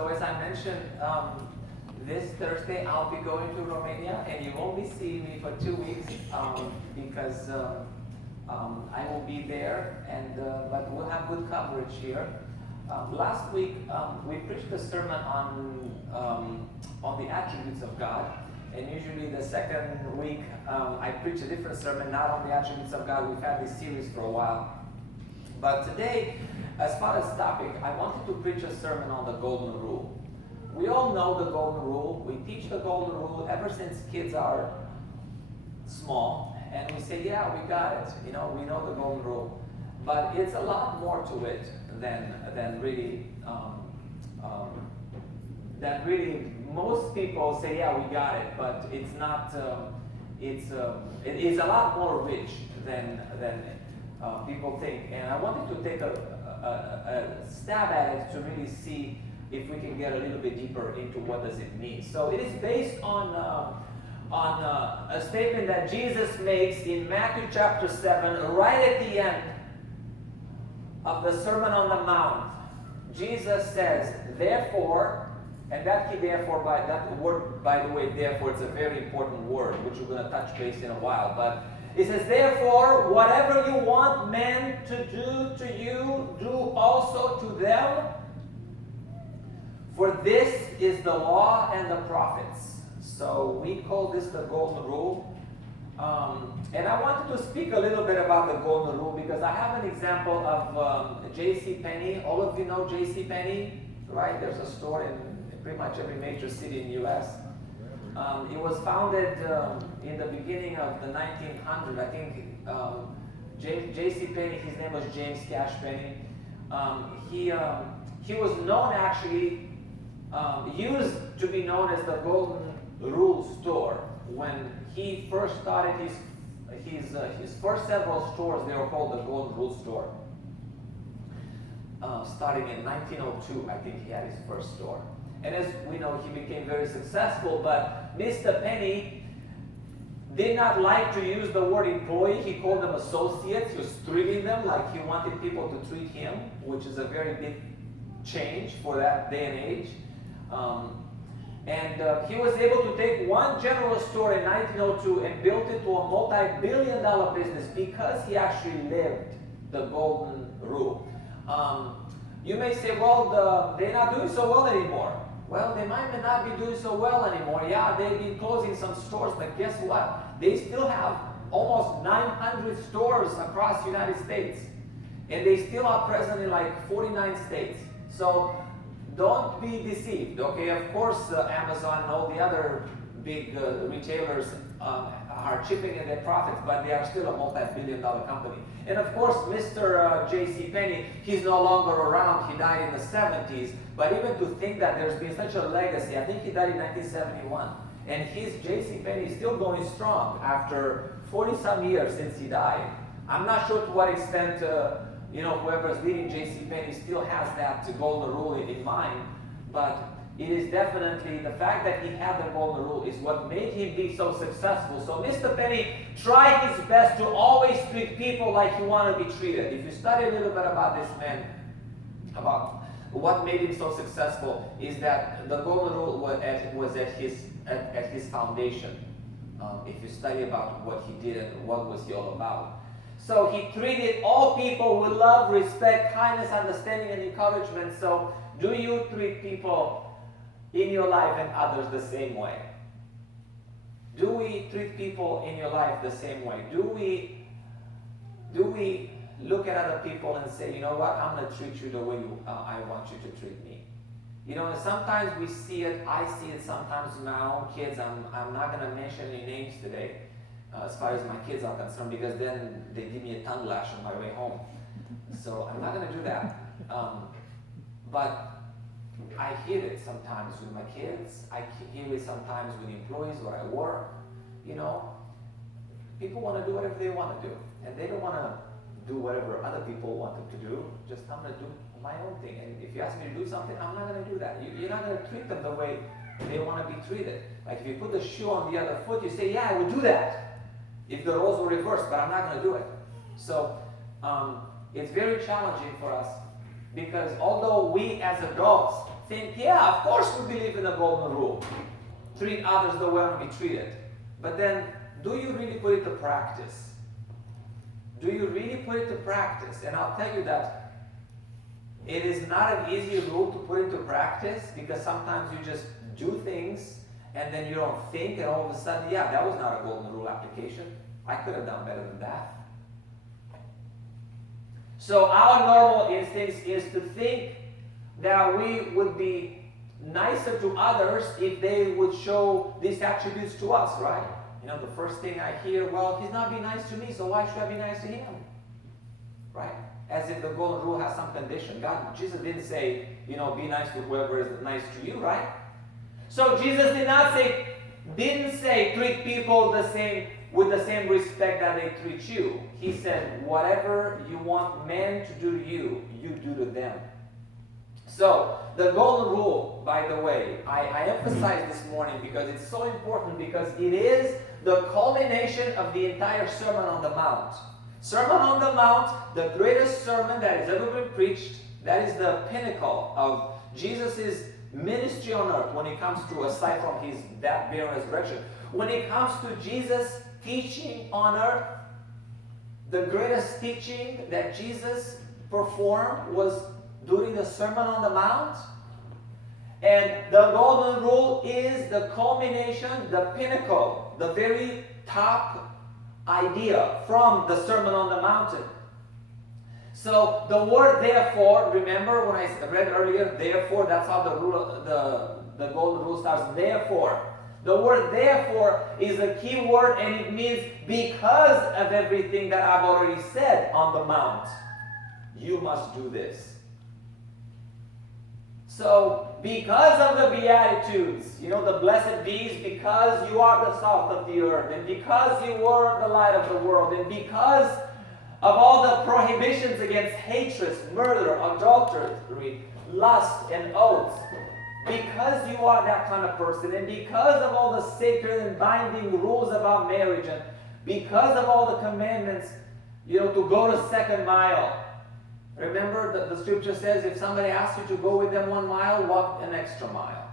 So as I mentioned, this Thursday I'll be going to Romania, and you won't be seeing me for 2 weeks because I will be there, and but we'll have good coverage here. Last week we preached a sermon on the attributes of God, and usually the second week I preach a different sermon, not on the attributes of God. We've had this series for a while, but today, as far as topic, I wanted to preach a sermon on the golden rule. We all know the golden rule. We teach the golden rule ever since kids are small, and we say, yeah, we got it. You know, we know the golden rule. But it's a lot more to it than really most people say, yeah, we got it. But it's not. It is a lot more rich than people think. And I wanted to take a stab at it to really see if we can get a little bit deeper into what does it mean. So it is based on a statement that Jesus makes in Matthew chapter 7, right at the end of the Sermon on the Mount. Jesus says, therefore, and that word, by the way, therefore, it's a very important word, which we're going to touch base in a while. But it says, therefore, whatever you want men to do to you, do also to them. For this is the law and the prophets. So we call this the golden rule. And I wanted to speak a little bit about the golden rule because I have an example of J.C. Penney. All of you know J.C. Penney, right? There's a store in pretty much every major city in the U.S. It was founded in the beginning of the 1900s. I think J.C. Penney, his name was James Cash Penney. He was known actually. Used to be known as the Golden Rule Store. When he first started his first several stores, they were called the Golden Rule Store. Starting in 1902, I think he had his first store. And as we know, he became very successful, but Mr. Penny did not like to use the word employee. He called them associates. He was treating them like he wanted people to treat him, which is a very big change for that day and age. He was able to take one general store in 1902 and built it to a multi-billion-dollar business because he actually lived the golden rule. You may say, well, they're not doing so well anymore. Well, they might not be doing so well anymore. Yeah, they've been closing some stores, but guess what? They still have almost 900 stores across the United States. And they still are present in like 49 states. So don't be deceived, okay? Of course, Amazon and all the other big retailers are chipping in their profits, but they are still a multi-billion-dollar company. And of course, Mr. J.C. Penney, he's no longer around. He died in the 70s. But even to think that there's been such a legacy, I think he died in 1971. And his J.C. Penney is still going strong after 40-some years since he died. I'm not sure to what extent whoever is leading J.C. Penney still has that golden rule in mind, but it is definitely the fact that he had the golden rule is what made him be so successful. So Mr. Penney tried his best to always treat people like he wanted to be treated. If you study a little bit about this man, about what made him so successful, is that the golden rule was at his foundation. If you study about what he did and what was he all about. So he treated all people with love, respect, kindness, understanding, and encouragement. So do you treat people in your life and others the same way? Do we treat people in your life the same way? Do we look at other people and say, you know what, I'm going to treat you the way I want you to treat me? You know, and sometimes we see it, I see it sometimes with my own kids. I'm not going to mention any names today. As far as my kids are concerned, because then they give me a tongue lash on my way home. So I'm not going to do that. But I hear it sometimes with my kids. I hear it sometimes with employees where I work. You know, people want to do whatever they want to do. And they don't want to do whatever other people want them to do. Just I'm going to do my own thing. And if you ask me to do something, I'm not going to do that. You're not going to treat them the way they want to be treated. Like if you put the shoe on the other foot, you say, yeah, I would do that if the roles were reversed, but I'm not going to do it. So it's very challenging for us because although we as adults think, yeah, of course we believe in the golden rule. Treat others the way you want to be treated. But then, do you really put it to practice? Do you really put it to practice? And I'll tell you that it is not an easy rule to put into practice, because sometimes you just do things and then you don't think, and all of a sudden, yeah, that was not a golden rule application. I could have done better than that. So our normal instinct is to think that we would be nicer to others if they would show these attributes to us, right? You know, the first thing I hear, well, he's not being nice to me, so why should I be nice to him? Right? As if the golden rule has some condition. Jesus didn't say, you know, be nice to whoever is nice to you, right? So Jesus didn't say treat people the same with the same respect that they treat you. He said, whatever you want men to do to you, you do to them. So, the golden rule, by the way, I emphasize this morning because it's so important, because it is the culmination of the entire Sermon on the Mount. Sermon on the Mount, the greatest sermon that has ever been preached, that is the pinnacle of Jesus' ministry on earth when it comes to, aside from his death, burial, and resurrection. When it comes to Jesus' teaching on earth, the greatest teaching that Jesus performed was during the Sermon on the Mount. And the golden rule is the culmination, the pinnacle, the very top idea from the Sermon on the Mountain. So the word therefore, remember when I read earlier, therefore, that's how the golden rule starts, therefore. The word therefore is a key word, and it means because of everything that I've already said on the mount, you must do this. So, because of the Beatitudes, you know, the blessed bees, because you are the salt of the earth, and because you were the light of the world, and because of all the prohibitions against hatred, murder, adultery, lust, and oaths, because you are that kind of person, and because of all the sacred and binding rules about marriage, and because of all the commandments, you know, to go the second mile. Remember, the scripture says if somebody asks you to go with them 1 mile, walk an extra mile.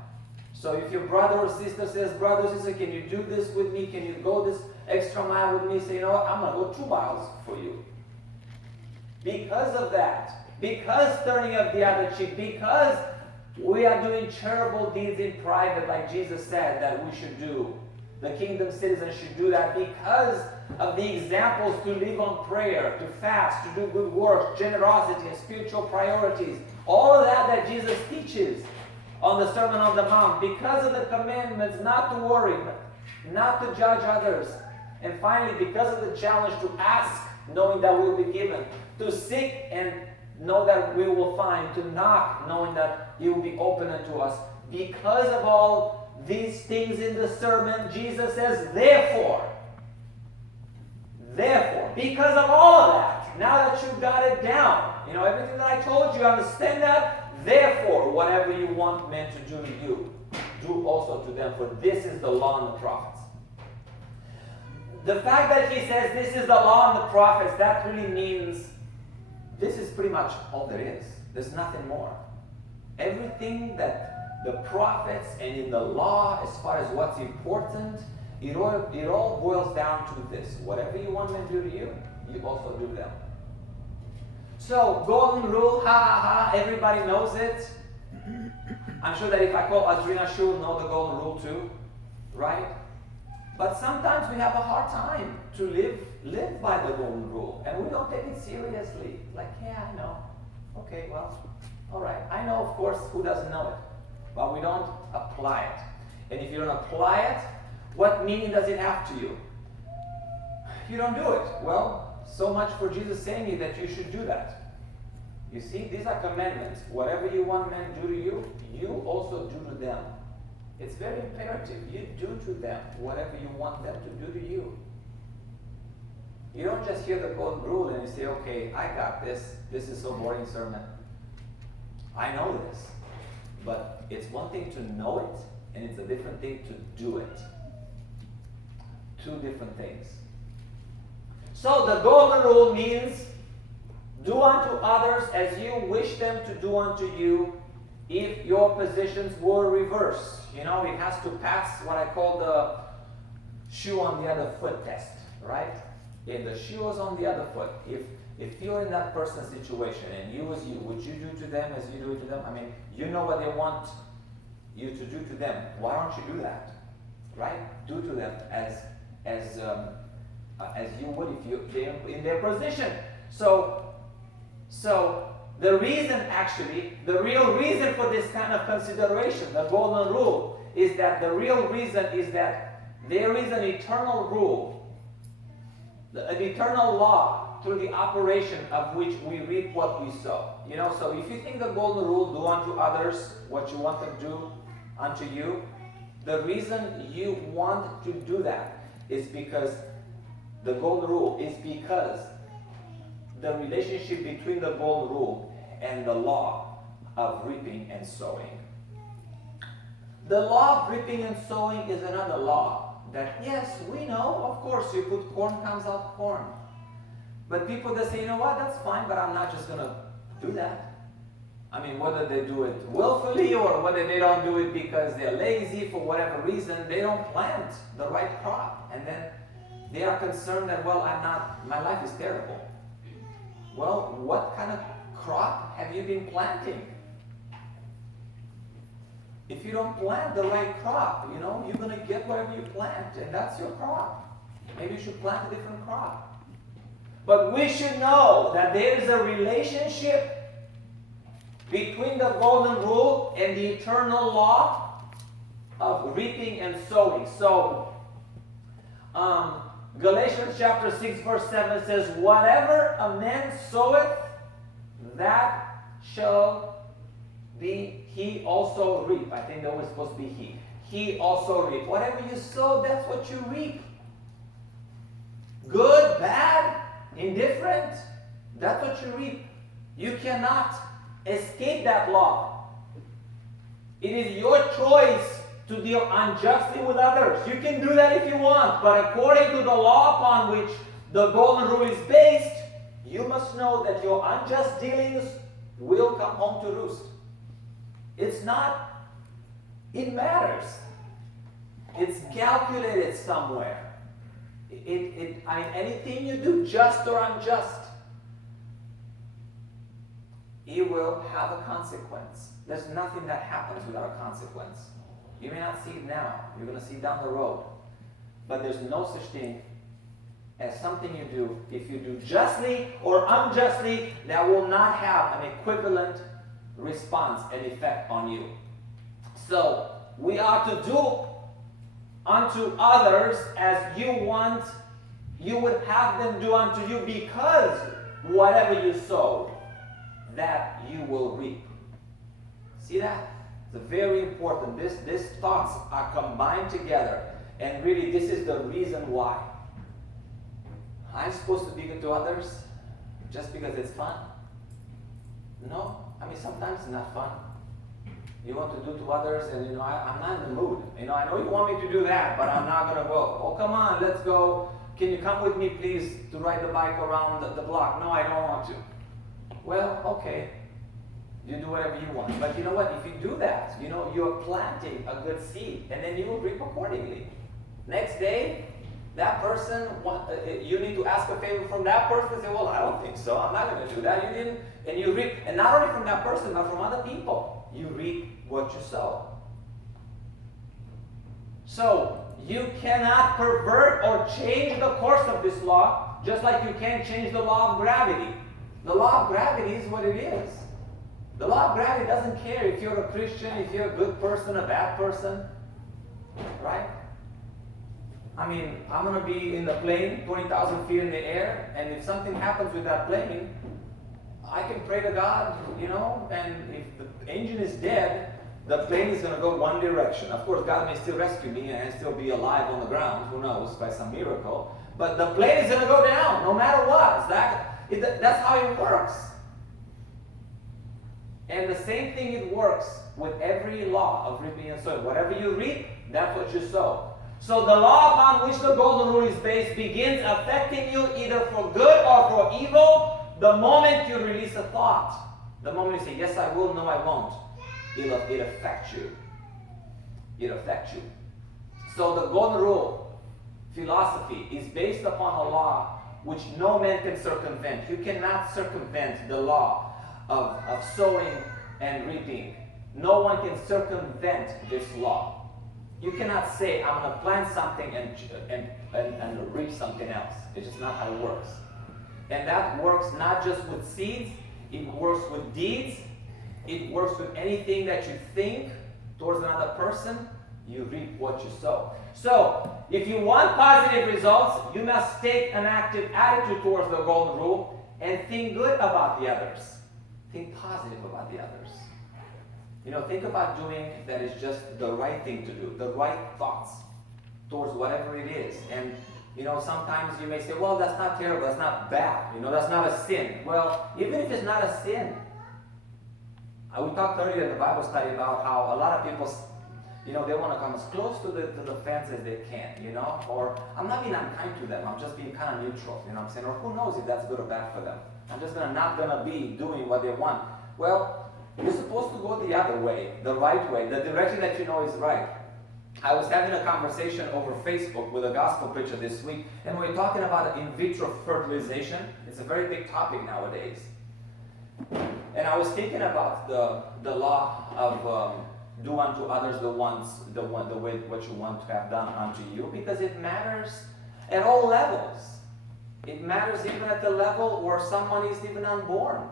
So if your brother or sister says, brother or sister, can you do this with me? Can you go this extra mile with me? Say, you know what, I'm going to go 2 miles for you. Because of that, because turning up the other cheek, because we are doing charitable deeds in private, like Jesus said that we should do. The kingdom citizens should do that because of the examples to live on prayer, to fast, to do good works, generosity, and spiritual priorities. All of that Jesus teaches on the Sermon on the Mount. Because of the commandments not to worry, not to judge others. And finally, because of the challenge to ask, knowing that we will be given. To seek and know that we will find. To knock, knowing that it will be open unto us. Because of all these things in the sermon, Jesus says, therefore, because of all of that, now that you've got it down, you know, everything that I told you, understand that, therefore, whatever you want men to do to you, do also to them, for this is the law and the prophets. The fact that he says this is the law and the prophets, that really means this is pretty much all there is. There's nothing more. Everything that the prophets and in the law, as far as what's important, it all boils down to this. Whatever you want them to do to you, you also do them. So, golden rule, ha ha ha, everybody knows it. I'm sure that if I call Adrina, she will know the golden rule too, right? But sometimes we have a hard time to live by the golden rule, and we don't take it seriously. Like, yeah, I know. Okay, well, all right. I know, of course, who doesn't know it, but we don't apply it. And if you don't apply it, what meaning does it have to you? You don't do it. Well, so much for Jesus saying that you should do that. You see, these are commandments. Whatever you want men to do to you, you also do to them. It's very imperative. You do to them whatever you want them to do to you. You don't just hear the golden rule and you say, okay, I got this. This is so boring sermon. I know this. But it's one thing to know it, and it's a different thing to do it. Two different things. So the golden rule means do unto others as you wish them to do unto you, if your positions were reversed. You know, it has to pass what I call the shoe on the other foot test, right? If the shoe is on the other foot, if you're in that person's situation and you as you, would you do to them as you do to them? I mean, you know what they want you to do to them. Why don't you do that, right? Do to them as you would if they're in their position. So the reason, actually, the real reason for this kind of consideration, the golden rule, is that the real reason is that there is an eternal rule, an eternal law through the operation of which we reap what we sow. You know, so if you think the golden rule, do unto others what you want them to do unto you, the reason you want to do that is because the golden rule is because the relationship between the golden rule and the law of reaping and sowing. The law of reaping and sowing is another law that, yes, we know, of course, you put corn, comes out corn. But people that say, you know what, that's fine, but I'm not just going to do that. I mean, whether they do it willfully or whether they don't do it because they're lazy for whatever reason, they don't plant the right crop. And then they are concerned that, well, my life is terrible. Well, what kind of crop have you been planting? If you don't plant the right crop, you know, you're going to get whatever you plant, and that's your crop. Maybe you should plant a different crop. But we should know that there is a relationship between the golden rule and the eternal law of reaping and sowing. So, Galatians chapter 6 verse 7 says, whatever a man soweth, that shall be he also reap. I think that was supposed to be he. He also reap. Whatever you sow, that's what you reap. Good, bad, indifferent, that's what you reap. You cannot escape that law. It is your choice to deal unjustly with others. You can do that if you want, but according to the law upon which the golden rule is based, you must know that your unjust dealings will come home to roost. It's not, it matters. It's calculated somewhere. Anything you do, just or unjust, it will have a consequence. There's nothing that happens without a consequence. You may not see it now. You're going to see it down the road. But there's no such thing as something you do, if you do justly or unjustly, that will not have an equivalent response and effect on you. So, we are to do unto others as you would have them do unto you, because whatever you sow, that you will reap. See that? It's very important. These thoughts are combined together, and really this is the reason why. I'm supposed to be good to others just because it's fun? No. I mean, sometimes it's not fun. You want to do to others, and I'm not in the mood. I know you want me to do that, but I'm not going to go. Oh, come on, let's go. Can you come with me, please, to ride the bike around the block? No, I don't want to. Well, okay. You do whatever you want. But you know what? If you do that, you're planting a good seed, and then you will reap accordingly. Next day, that person, you need to ask a favor from that person and say, well, I don't think so. I'm not going to do that. You didn't. And you reap. And not only from that person, but from other people. You reap what you sow. So, you cannot pervert or change the course of this law, just like you can't change the law of gravity. The law of gravity is what it is. The law of gravity doesn't care if you're a Christian, if you're a good person, a bad person. Right? I mean, I'm going to be in the plane, 20,000 feet in the air, and if something happens with that plane, I can pray to God, and if the engine is dead, the plane is going to go one direction. Of course, God may still rescue me and still be alive on the ground, who knows, by some miracle. But the plane is going to go down, no matter what. That's how it works. And the same thing it works with every law of reaping and sowing. Whatever you reap, that's what you sow. So the law upon which the golden rule is based begins affecting you either for good or for evil the moment you release a thought. The moment you say, yes, I will, no, I won't. it affects you. It affects you. So the golden rule philosophy is based upon a law which no man can circumvent. You cannot circumvent the law of sowing and reaping. No one can circumvent this law. You cannot say, I'm going to plant something and reap something else. It's just not how it works. And that works not just with seeds, it works with deeds, it works with anything that you think towards another person, you reap what you sow. So, if you want positive results, you must take an active attitude towards the golden rule and think good about the others. Think positive about the others. Think about doing that is just the right thing to do, the right thoughts towards whatever it is. And sometimes you may say, well, that's not terrible, that's not bad, that's not a sin. Well, even if it's not a sin, we talked earlier in the Bible study about how a lot of people, they want to come as close to the fence as they can, or I'm not being unkind to them, I'm just being kind of neutral, what I'm saying, or who knows if that's good or bad for them. I'm just not going to be doing what they want. Well, you're supposed to go the other way, the right way, the direction that you know is right. I was having a conversation over Facebook with a gospel preacher this week, and we were talking about in vitro fertilization. It's a very big topic nowadays. And I was thinking about the law of do unto others the way what you want to have done unto you, because it matters at all levels. It matters even at the level where someone is even unborn.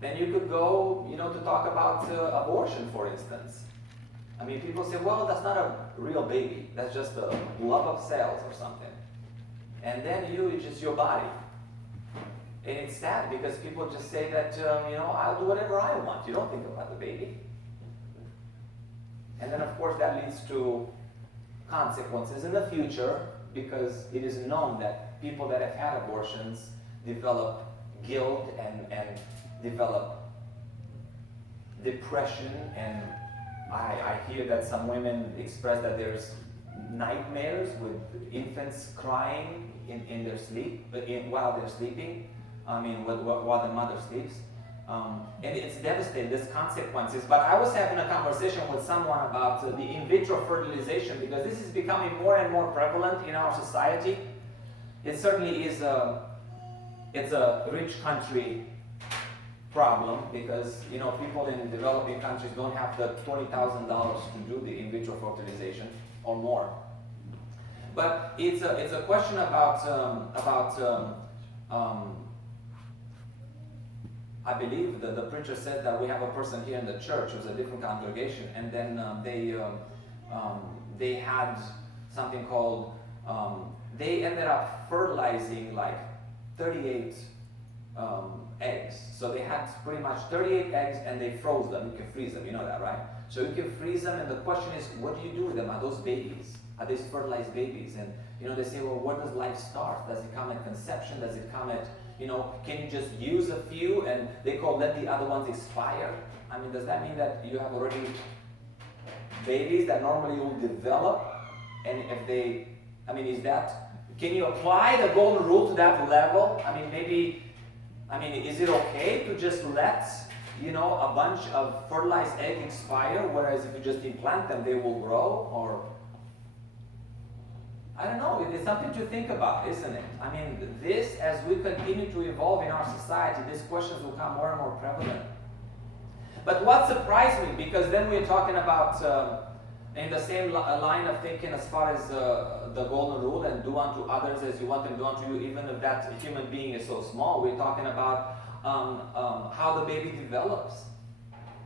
Then you could go, to talk about abortion, for instance. I mean, people say, well, that's not a real baby. That's just a lump of cells or something. And then it's just your body. And it's sad because people just say that, I'll do whatever I want. You don't think about the baby. And then, of course, that leads to consequences in the future, because it is known that people that have had abortions develop guilt and develop depression, and I hear that some women express that there's nightmares with infants crying in their sleep, while they're sleeping. While the mother sleeps. And it's devastating, there's consequences. But I was having a conversation with someone about the in vitro fertilization, because this is becoming more and more prevalent in our society. It certainly is it's a rich country problem, because people in developing countries don't have the $20,000 to do the in vitro fertilization or more. But it's a question about I believe that the preacher said that we have a person here in the church, it was a different congregation, and then they had something called, they ended up fertilizing like 38 eggs. So they had pretty much 38 eggs, and they froze them. You can freeze them, you know that, right? So you can freeze them, and the question is, what do you do with them? Are those babies? Are these fertilized babies? And they say, well, where does life start? Does it come at conception? Does it come at, can you just use a few and let the other ones expire? I mean, does that mean that you have already babies that normally will develop? And if they, can you apply the golden rule to that level? Is it okay to just let, a bunch of fertilized eggs expire, whereas if you just implant them, they will grow? Or, I don't know, it's something to think about, isn't it? This, as we continue to evolve in our society, these questions will become more and more prevalent. But what surprised me, because then we're talking about, in the same line of thinking as far as the golden rule, and do unto others as you want them to do unto you, even if that human being is so small, we're talking about how the baby develops.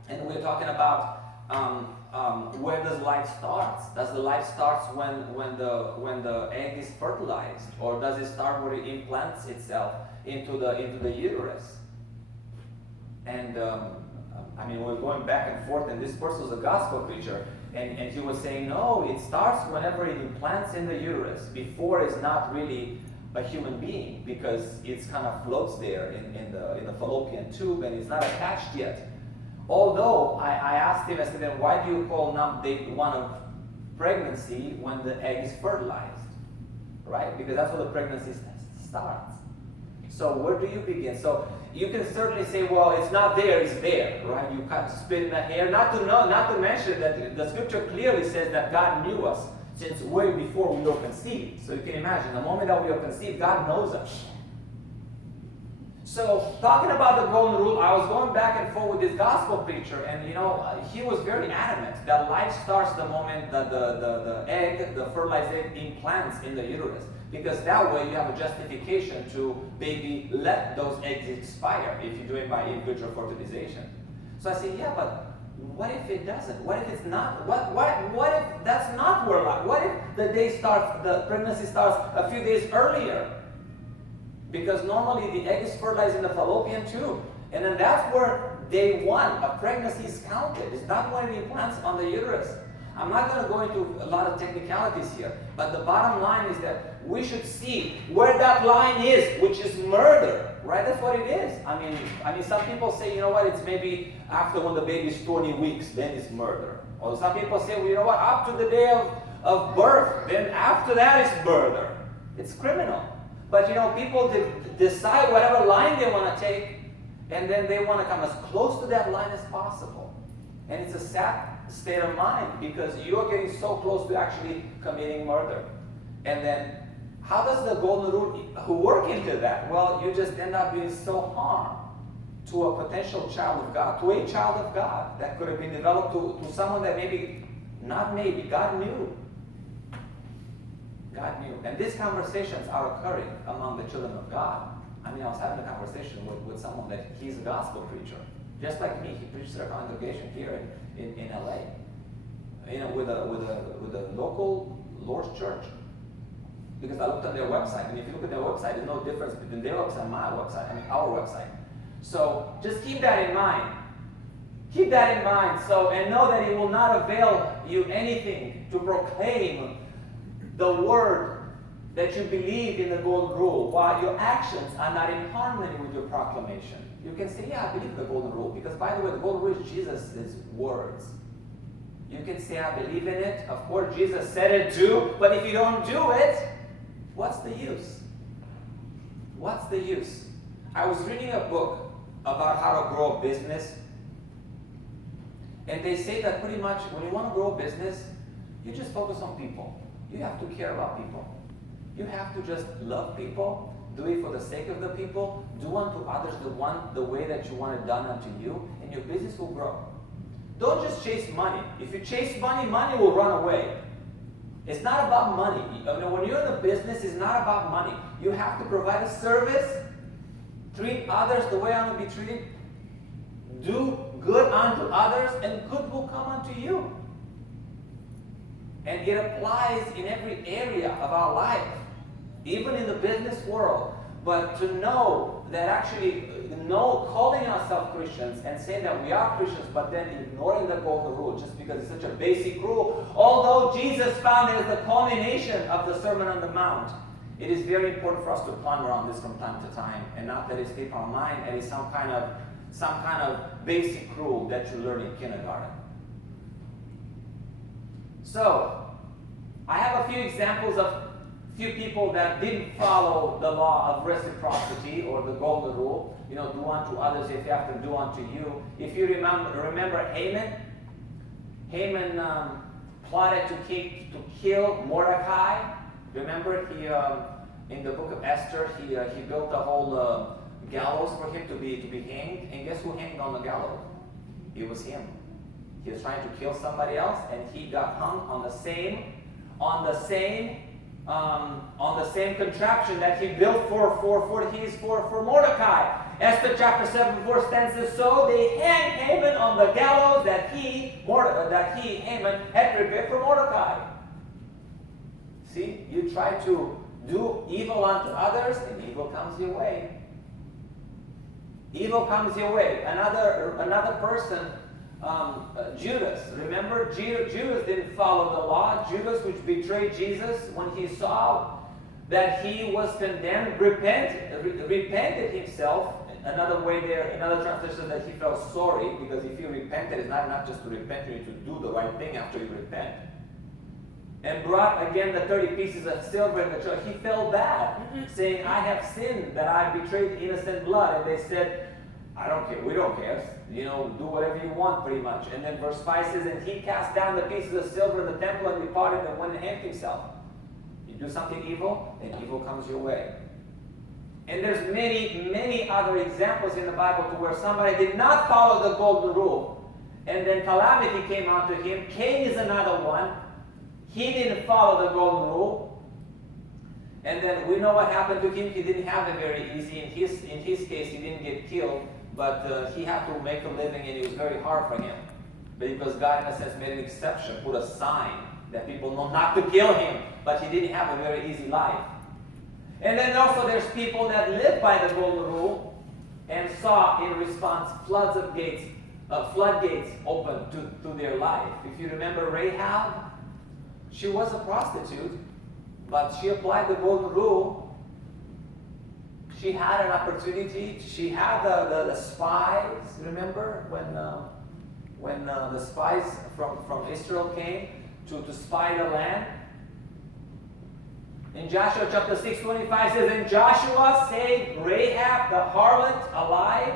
And we're talking about where does life start? Does the life start when the egg is fertilized, or does it start where it implants itself into the uterus? And we're going back and forth, and this person was a gospel preacher, and he was saying, no, it starts whenever it implants in the uterus. Before, it's not really a human being, because it's kind of floats there in the fallopian tube, and it's not attached yet. Although I asked him, I said, then why do you call day 1 of pregnancy when the egg is fertilized? Right? Because that's where the pregnancy starts. So where do you begin? So you can certainly say, well, it's not there, it's there, right? You can't spit in the air. Not to mention that the scripture clearly says that God knew us since way before we were conceived. So you can imagine, the moment that we were conceived, God knows us. So talking about the golden rule, I was going back and forth with this gospel preacher, and he was very adamant that life starts the moment that the egg, the fertilized egg, implants in the uterus. Because that way you have a justification to maybe let those eggs expire if you do it by in vitro fertilization. So I said, yeah, but what if it doesn't? What if it's not? What if that's not where life? What if the pregnancy starts a few days earlier? Because normally the egg is fertilized in the fallopian tube. And then that's where day one of pregnancy is counted. It's not when it implants on the uterus. I'm not going to go into a lot of technicalities here, but the bottom line is that we should see where that line is, which is murder, right? That's what it is. I mean, some people say, you know what, it's maybe after when the baby's 20 weeks, then it's murder. Or some people say, well, you know what, up to the day of birth, then after that it's murder. It's criminal. But people decide whatever line they want to take, and then they want to come as close to that line as possible. And it's a sad state of mind because you're getting so close to actually committing murder. And then how does the golden rule work into that? Well, you just end up doing so harm to a potential child of God, to a child of God that could have been developed to someone that God knew. God knew. And these conversations are occurring among the children of God. I was having a conversation with someone that he's a gospel preacher. Just like me, he preaches at a congregation here in LA. With a local Lord's church. Because I looked at their website, and if you look at their website, there's no difference between their website and my website, our website. So just keep that in mind. Keep that in mind. And know that it will not avail you anything to proclaim the word that you believe in the golden rule, while your actions are not in harmony with your proclamation. You can say, yeah, I believe the golden rule, because by the way, the golden rule is Jesus' words. You can say, I believe in it. Of course, Jesus said it too, but if you don't do it, what's the use? What's the use? I was reading a book about how to grow a business, and they say that pretty much when you want to grow a business, you just focus on people. You have to care about people. You have to just love people, do it for the sake of the people, do unto others the way that you want it done unto you, and your business will grow. Don't just chase money. If you chase money, money will run away. It's not about money. When you're in a business, it's not about money. You have to provide a service, treat others the way I want to be treated, do good unto others, and good will come unto you. And it applies in every area of our life, even in the business world. But to know that actually, calling ourselves Christians and saying that we are Christians, but then ignoring the golden rule just because it's such a basic rule, although Jesus found it as the culmination of the Sermon on the Mount, it is very important for us to ponder on this from time to time, and not that it escape our mind and it's some kind of basic rule that you learn in kindergarten. So, I have a few examples of few people that didn't follow the law of reciprocity or the golden rule. Do unto others if you have to do unto you. If you remember Haman plotted to kill Mordecai. Remember, he in the book of Esther, he built a whole gallows for him to be hanged. And guess who hanged on the gallows? It was him. He was trying to kill somebody else, and he got hung on the same contraption that he built for Mordecai. Esther chapter 7 verse 10 says, so they hanged Haman on the gallows that Haman had prepared for Mordecai. See, you try to do evil unto others, and evil comes your way. Evil comes your way. Another person, Judas. Remember, Judas didn't follow the law. Judas, which betrayed Jesus, when he saw that he was condemned, repented himself. Another way there, another translation, that he felt sorry, because if you repented, it's not enough just to repent, you need to do the right thing after you repent. and brought again the 30 pieces of silver in the church. He felt bad, saying, I have sinned that I betrayed innocent blood. And they said, I don't care, we don't care. You know, do whatever you want pretty much. And then verse 5 says, and he cast down the pieces of silver in the temple and departed and went and hanged himself. You do something evil, and evil comes your way. And there's many, many other examples in the Bible to where somebody did not follow the golden rule. And then calamity came onto him. Cain is another one. He didn't follow the golden rule. And then we know what happened to him. He didn't have it very easy. In his case, he didn't get killed. But he had to make a living, and it was very hard for him. Because God, in a sense, made an exception, put a sign that people know not to kill him. But he didn't have a very easy life. And then also there's people that live by the golden rule and saw in response floodgates open to their life. If you remember Rahab, she was a prostitute, but she applied the golden rule. She had an opportunity. She had the spies. Remember when the spies from Israel came to spy the land? In Joshua chapter 6:25 says, and Joshua saved Rahab the harlot alive,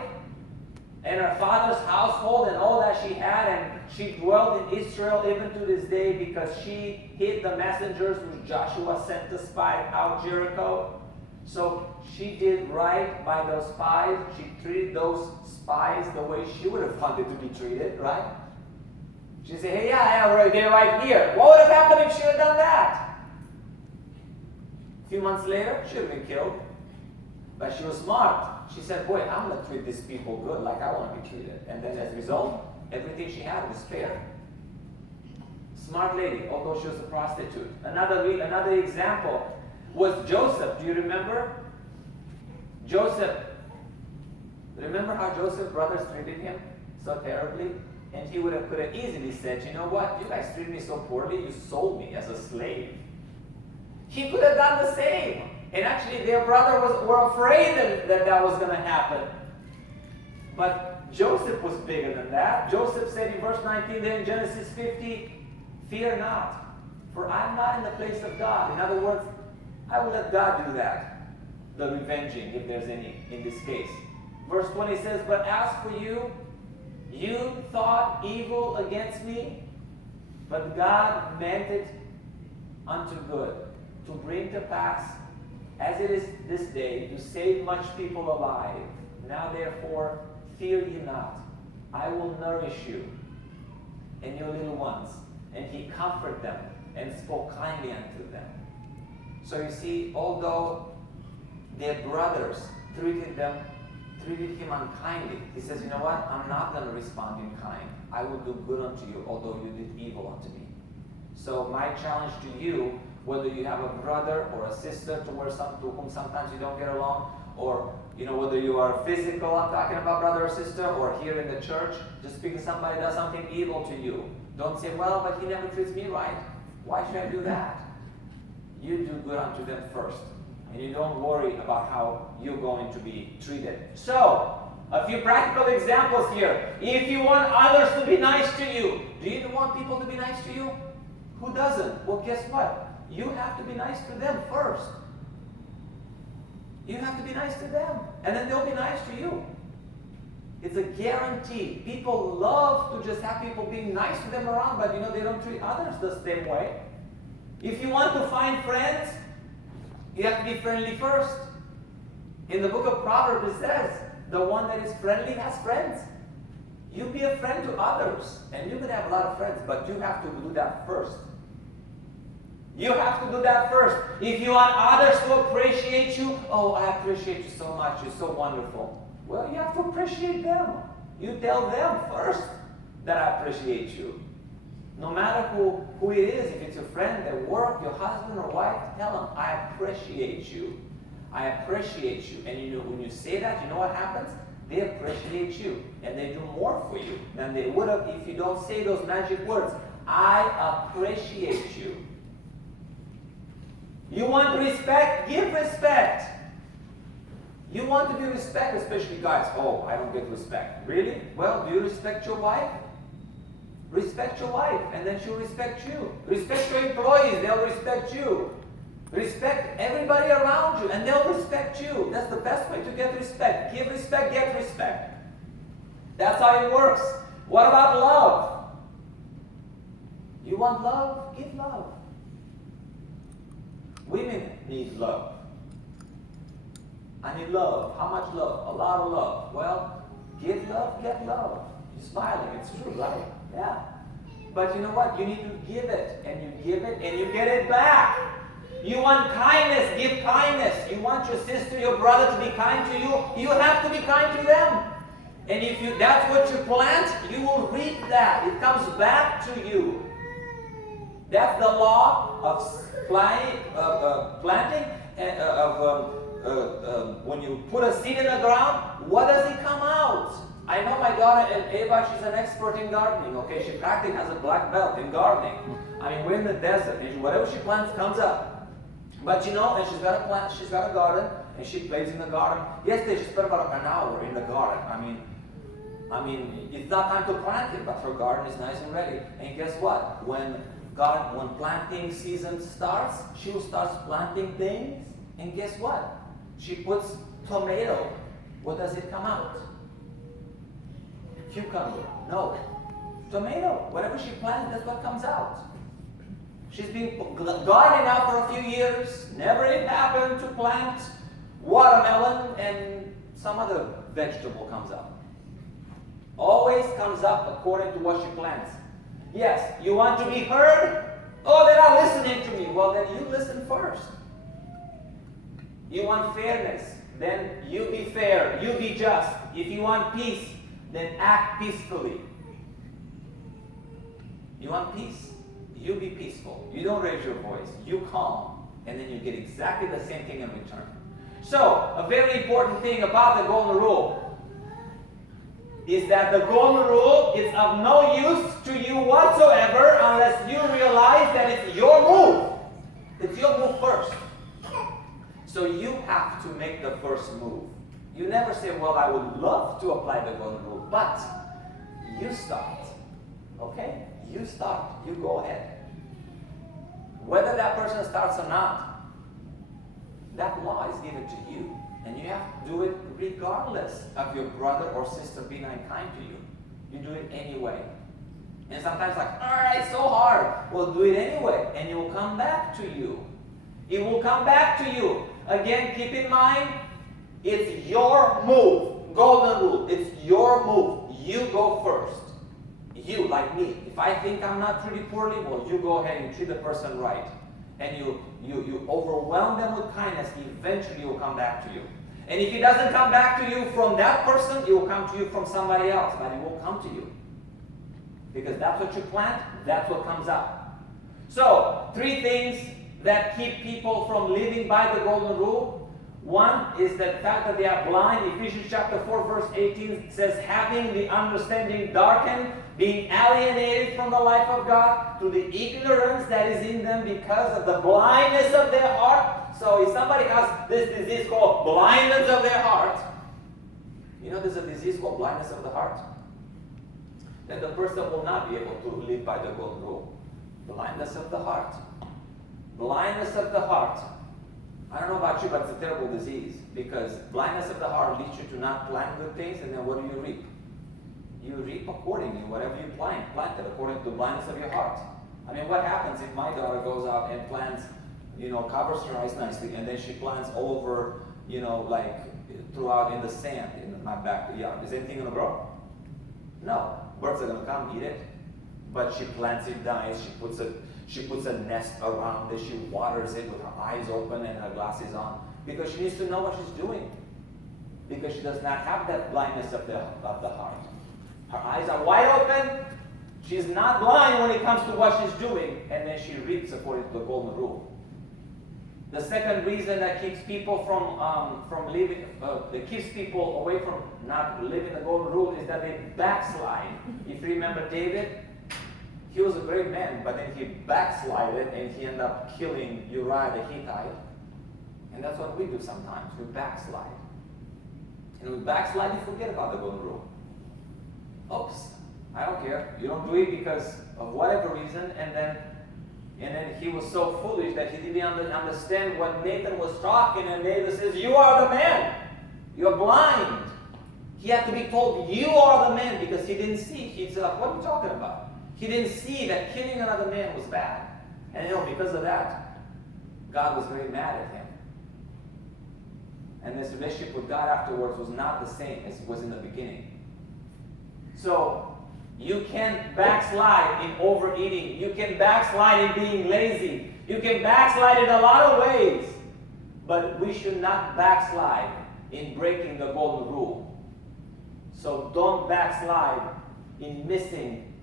and her father's household and all that she had, and she dwelt in Israel even to this day because she hid the messengers which Joshua sent to spy out Jericho. So she did right by those spies. She treated those spies the way she would have wanted to be treated, right? She said, hey, yeah, they're right here. What would have happened if she had done that? A few months later, she would have been killed. But she was smart. She said, boy, I'm going to treat these people good like I want to be treated. And then as a result, everything she had was spared. Smart lady, although she was a prostitute. Another example was Joseph. Do you remember? Joseph. Remember how Joseph's brothers treated him so terribly? And he could have easily said, you know what? You guys treated me so poorly, you sold me as a slave. He could have done the same. And actually their brothers were afraid that was going to happen. But Joseph was bigger than that. Joseph said in verse 19 there in Genesis 50, fear not, for I'm not in the place of God. In other words, I will let God do that, the revenging, if there's any in this case. Verse 20 says, but as for you, you thought evil against me, but God meant it unto good, to bring to pass, as it is this day, to save much people alive. Now therefore, fear ye not. I will nourish you and your little ones. And he comforted them and spoke kindly unto them. So you see, although their brothers treated him unkindly, he says, you know what? I'm not going to respond in kind. I will do good unto you, although you did evil unto me. So my challenge to you, whether you have a brother or a sister to whom sometimes you don't get along, or whether you are physical, I'm talking about brother or sister, or here in the church, just because somebody does something evil to you, don't say, well, but he never treats me right. Why should I do that? You do good unto them first. And you don't worry about how you're going to be treated. So, a few practical examples here. If you want others to be nice to you, do you want people to be nice to you? Who doesn't? Well, guess what? You have to be nice to them first. You have to be nice to them. And then they'll be nice to you. It's a guarantee. People love to just have people being nice to them around, but they don't treat others the same way. If you want to find friends, you have to be friendly first. In the book of Proverbs it says, the one that is friendly has friends. You be a friend to others, and you can have a lot of friends, but you have to do that first. You have to do that first. If you want others to appreciate you, oh, I appreciate you so much, you're so wonderful. Well, you have to appreciate them. You tell them first that I appreciate you. No matter who it is, if it's your friend at work, your husband or wife, tell them, I appreciate you. I appreciate you. And when you say that, you know what happens? They appreciate you. And they do more for you than they would have if you don't say those magic words. I appreciate you. You want respect? Give respect. You want to be respected, especially guys. Oh, I don't get respect. Really? Well, do you respect your wife? Respect your wife, and then she'll respect you. Respect your employees, they'll respect you. Respect everybody around you, and they'll respect you. That's the best way to get respect. Give respect, get respect. That's how it works. What about love? You want love? Give love. Women need love. I need love. How much love? A lot of love. Well, give love, get love. You're smiling, it's true, right? Yeah. But you know what? You need to give it, and you give it, and you get it back. You want kindness, give kindness. You want your sister, your brother to be kind to you, you have to be kind to them. And if that's what you plant, you will reap that. It comes back to you. That's the law of planting, when you put a seed in the ground, what does it come out? I know my daughter Ava, she's an expert in gardening, okay? She practically has a black belt in gardening. I mean, we're in the desert, and whatever she plants comes up. But you know, and she's got a garden, and she plays in the garden. Yesterday, she spent about an hour in the garden. I mean, it's not time to plant it, but her garden is nice and ready. And guess what? When planting season starts, she will start planting things, and guess what? She puts tomato. What does it come out? Cucumber. No. Tomato. Whatever she plants, that's what comes out. She's been gardening now for a few years. Never it happened to plant watermelon and some other vegetable comes up. Always comes up according to what she plants. Yes, you want to be heard? Oh, they're not listening to me. Well, then you listen first. You want fairness? Then you be fair. You be just. If you want peace, then act peacefully. You want peace? You be peaceful. You don't raise your voice. You calm. And then you get exactly the same thing in return. So, a very important thing about the golden rule is that the golden rule is of no use to you whatsoever unless you realize that it's your move. It's your move first. So you have to make the first move. You never say, well, I would love to apply the golden rule, but you start. Okay? You start. You go ahead. Whether that person starts or not, that law is given to you. And you have to do it regardless of your brother or sister being unkind to you. You do it anyway. And sometimes like, all right, so hard. Well, do it anyway, and it will come back to you. It will come back to you. Again, keep in mind, it's your move. Golden rule. It's your move. You go first. You, like me. If I think I'm not treated poorly, well, you go ahead and treat the person right. And you overwhelm them with kindness, eventually it will come back to you. And if it doesn't come back to you from that person, it will come to you from somebody else, but it will come to you. Because that's what you plant, that's what comes out. So, 3 things that keep people from living by the golden rule. One is the fact that they are blind. Ephesians chapter 4, verse 18 says, having the understanding darkened, being alienated from the life of God through the ignorance that is in them because of the blindness of their heart. So if somebody has this disease called blindness of their heart, you know there's a disease called blindness of the heart, then the person will not be able to live by the golden rule. Blindness of the heart. Blindness of the heart. I don't know about you, but it's a terrible disease because blindness of the heart leads you to not plant good things, and then what do you reap? You reap accordingly, whatever you planted according to the blindness of your heart. I mean, what happens if my daughter goes out and plants, covers her eyes nicely, and then she plants all over, like throughout in the sand in my backyard? Is anything gonna grow? No. Birds are gonna come eat it. But she plants it nice, she puts a nest around it, she waters it with her eyes open and her glasses on, because she needs to know what she's doing. Because she does not have that blindness of the heart. Her eyes are wide open. She's not blind when it comes to what she's doing, and then she reaps according to the golden rule. The second reason that keeps people from living, that keeps people away from not living the golden rule is that they backslide. If you remember David, he was a great man, but then he backslided and he ended up killing Uriah the Hittite. And that's what we do sometimes. We backslide. And we backslide and forget about the golden rule. Oops, I don't care. You don't do it because of whatever reason. And then he was so foolish that he didn't understand what Nathan was talking. And Nathan says, you are the man. You're blind. He had to be told, you are the man, because he didn't see. He's like, what are you talking about? He didn't see that killing another man was bad. And because of that, God was very mad at him. And this relationship with God afterwards was not the same as it was in the beginning. So, you can backslide in overeating. You can backslide in being lazy. You can backslide in a lot of ways. But we should not backslide in breaking the golden rule. So don't backslide in messing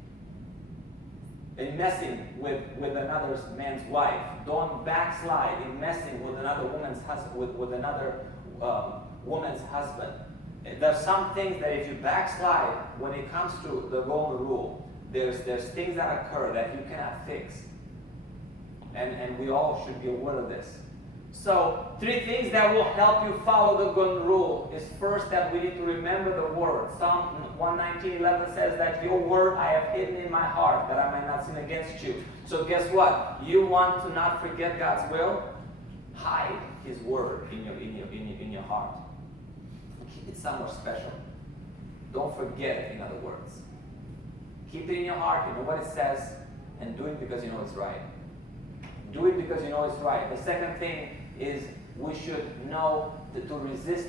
with another man's wife. Don't backslide in messing with another woman's husband, with another woman's husband. There's some things that if you backslide when it comes to the golden rule, there's things that occur that you cannot fix. And we all should be aware of this. So, 3 things that will help you follow the golden rule is first that we need to remember the word. Psalm 119:11 says that your word I have hidden in my heart that I might not sin against you. So guess what? You want to not forget God's will? Hide His word in your heart. Keep it somewhere special. Don't forget it, in other words. Keep it in your heart. You know what it says, and do it because you know it's right. Do it because you know it's right. The second thing is we should know to resist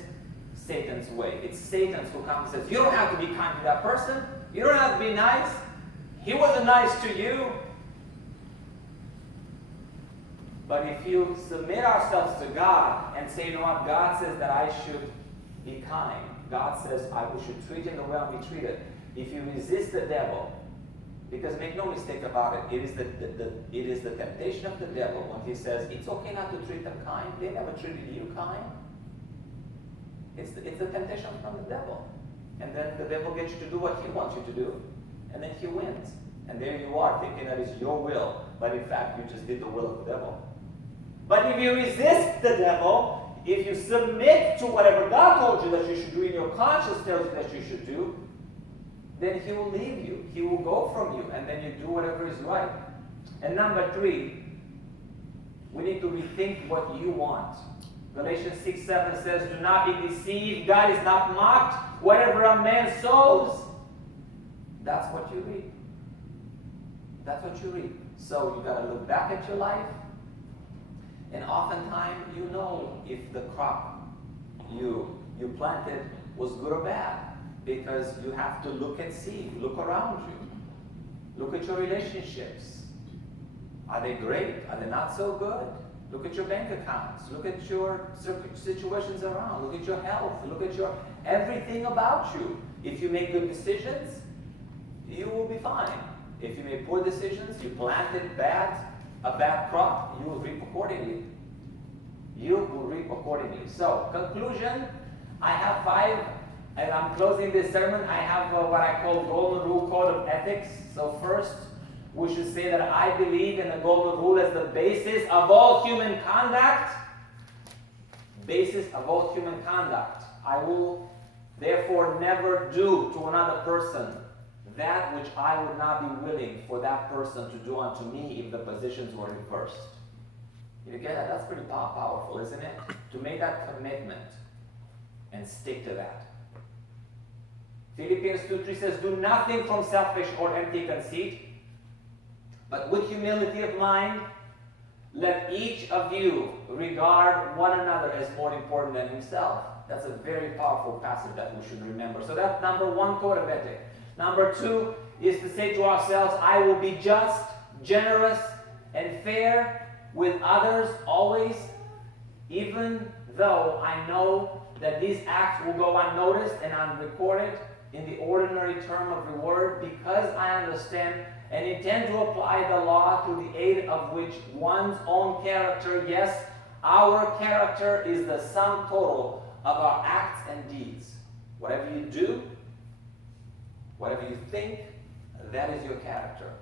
Satan's way. It's Satan who comes and says, you don't have to be kind to that person. You don't have to be nice. He wasn't nice to you. But if you submit ourselves to God and say, you know what, God says that I should be kind. God says we should treat him the way I'll be treated. If you resist the devil, because make no mistake about it, it is the temptation of the devil when he says, it's okay not to treat them kind. They never treated you kind. It's the temptation from the devil. And then the devil gets you to do what he wants you to do. And then he wins. And there you are thinking that it's your will. But in fact, you just did the will of the devil. But if you resist the devil, if you submit to whatever God told you that you should do and your conscience tells you that you should do, then he will leave you. He will go from you, and then you do whatever is right. And number 3, we need to rethink what you want. Galatians 6:7 says, do not be deceived. God is not mocked. Whatever a man sows, that's what you reap. That's what you reap. So you got to look back at your life, and oftentimes you know if the crop you planted was good or bad. Because you have to look and see. Look around you. Look at your relationships. Are they great? Are they not so good? Look at your bank accounts. Look at your situations around. Look at your health. Look at your everything about you. If you make good decisions, you will be fine. If you make poor decisions, you planted a bad crop, you will reap accordingly. You will reap accordingly. So, conclusion, I have 5. And I'm closing this sermon. I have what I call golden rule code of ethics. So first, we should say that I believe in the golden rule as the basis of all human conduct. Basis of all human conduct. I will therefore never do to another person that which I would not be willing for that person to do unto me if the positions were reversed. You get that? That's pretty powerful, isn't it? To make that commitment and stick to that. Philippians 2:3 says, do nothing from selfish or empty conceit, but with humility of mind, let each of you regard one another as more important than himself. That's a very powerful passage that we should remember. So that's number 1, code of ethic. Number 2 is to say to ourselves, I will be just, generous, and fair with others always, even though I know that these acts will go unnoticed and unrecorded in the ordinary term of reward, because I understand and intend to apply the law through the aid of which one's own character, yes, our character is the sum total of our acts and deeds. Whatever you do, whatever you think, that is your character.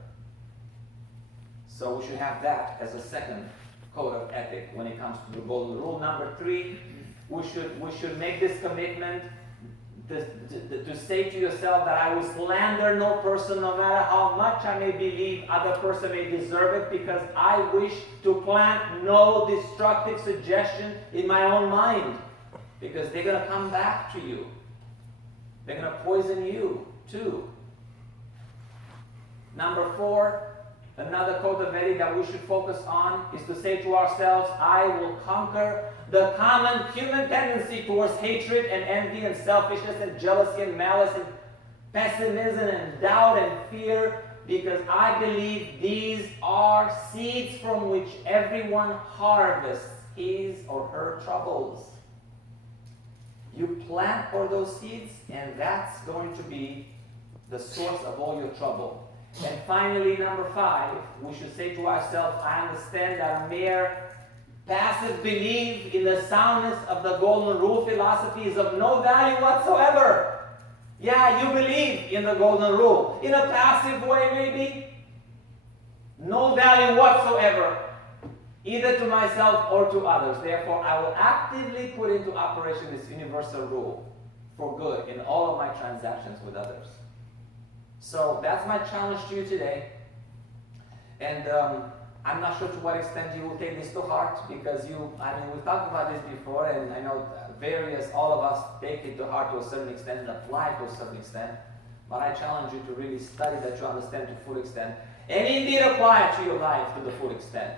So we should have that as a second code of ethic when it comes to the golden rule. Number 3, we should make this commitment to say to yourself that I will slander no person no matter how much I may believe other person may deserve it, because I wish to plant no destructive suggestion in my own mind, because they're going to come back to you. They're going to poison you too. Number 4, another code of ethics that we should focus on is to say to ourselves, I will conquer the common human tendency towards hatred and envy and selfishness and jealousy and malice and pessimism and doubt and fear, because I believe these are seeds from which everyone harvests his or her troubles. You plant for those seeds, and that's going to be the source of all your trouble. And finally, number 5, we should say to ourselves, I understand that a mere passive belief in the soundness of the golden rule philosophy is of no value whatsoever. Yeah, you believe in the golden rule. In a passive way, maybe. No value whatsoever, either to myself or to others. Therefore, I will actively put into operation this universal rule for good in all of my transactions with others. So that's my challenge to you today. And I'm not sure to what extent you will take this to heart, because we've talked about this before, and I know all of us take it to heart to a certain extent and apply it to a certain extent. But I challenge you to really study that you understand to full extent, and indeed apply it to your life to the full extent.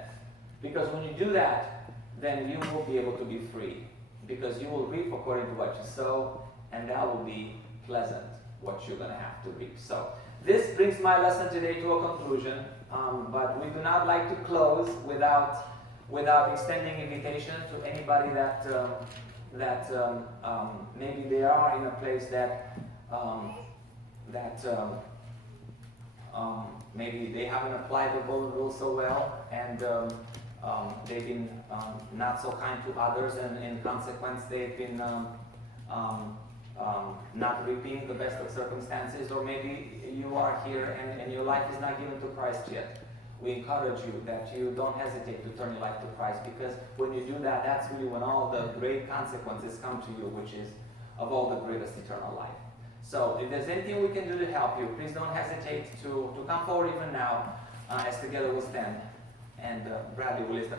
Because when you do that, then you will be able to be free. Because you will reap according to what you sow, and that will be pleasant, what you're going to have to reap. So this brings my lesson today to a conclusion, but we do not like to close without extending invitation to anybody that maybe they are in a place that maybe they haven't applied the golden rule so well, and they've been not so kind to others, and in consequence they've been not reaping the best of circumstances. Or maybe you are here and your life is not given to Christ yet. We encourage you that you don't hesitate to turn your life to Christ, because when you do that, that's really when all the great consequences come to you, which is of all the greatest eternal life. So if there's anything we can do to help you, please don't hesitate to come forward even now, as together we'll stand, and Bradley will list up.